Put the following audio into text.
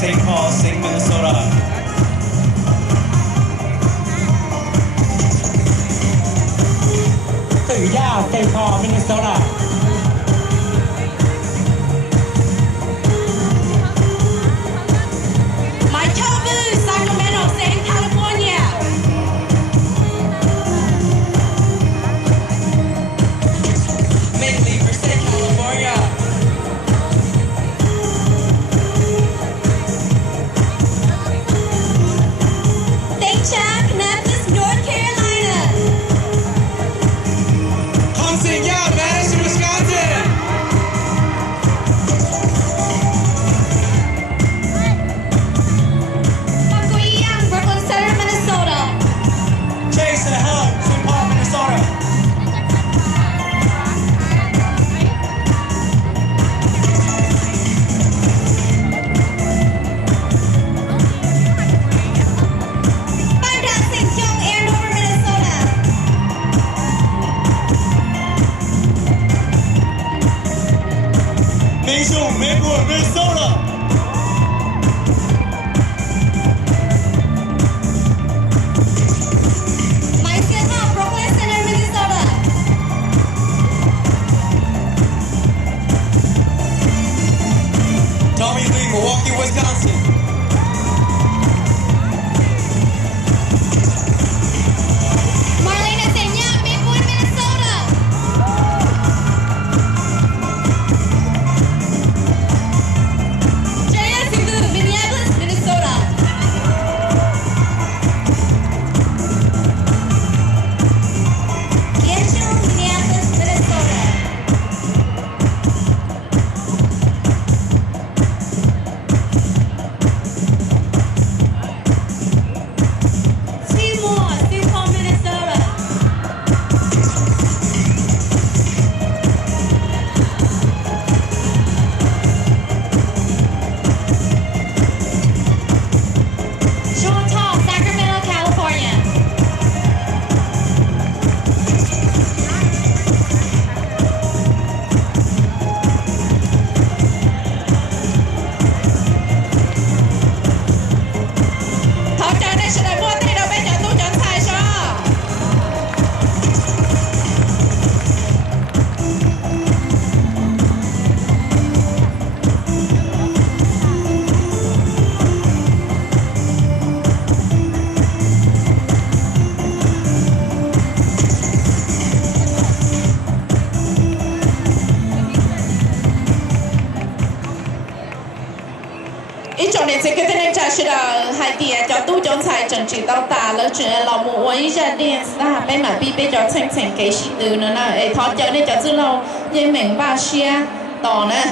St. Paul, St. Minnesota. Tử Gia, St. Paul, Minnesota. My Tobu, Sacramento, State, California. Mainly for State, California. St. Chad, Connecticut, North Carolina. Hunting, yeah, Madison, Wisconsin. Pageant, Brooklyn Center, Minnesota. Chase and Helm, St. Paul, Minnesota. Pageant, St. John, Andover, Minnesota. Mason, Maplewood, Minnesota. My Seattle, Brooklyn Center, Minnesota. Tommy Lee, Milwaukee, Wisconsin. Marlena Senya, Maplewood, Minnesota. Jaya Sulu, Minneapolis, Minnesota. Yeshu, Minneapolis, Minnesota. Seymour, St. Paul, Minnesota. Choctaw, Sacramento, California. Thọ trợ đây sẽ là mua tay đầu bên nhà tôi chọn sai cho. Ý trọng điểm sẽ kết thúc nên trả sự là hai tiền cho tu chọn sai chẳng chỉ tao tả lỡ chuyện là lòng mũ ý ra điện là bên mà bi bên cho thành thành cái sự từ nữa là thọ trợ nên cho dư lâu nhưng mình ba xia tỏ nè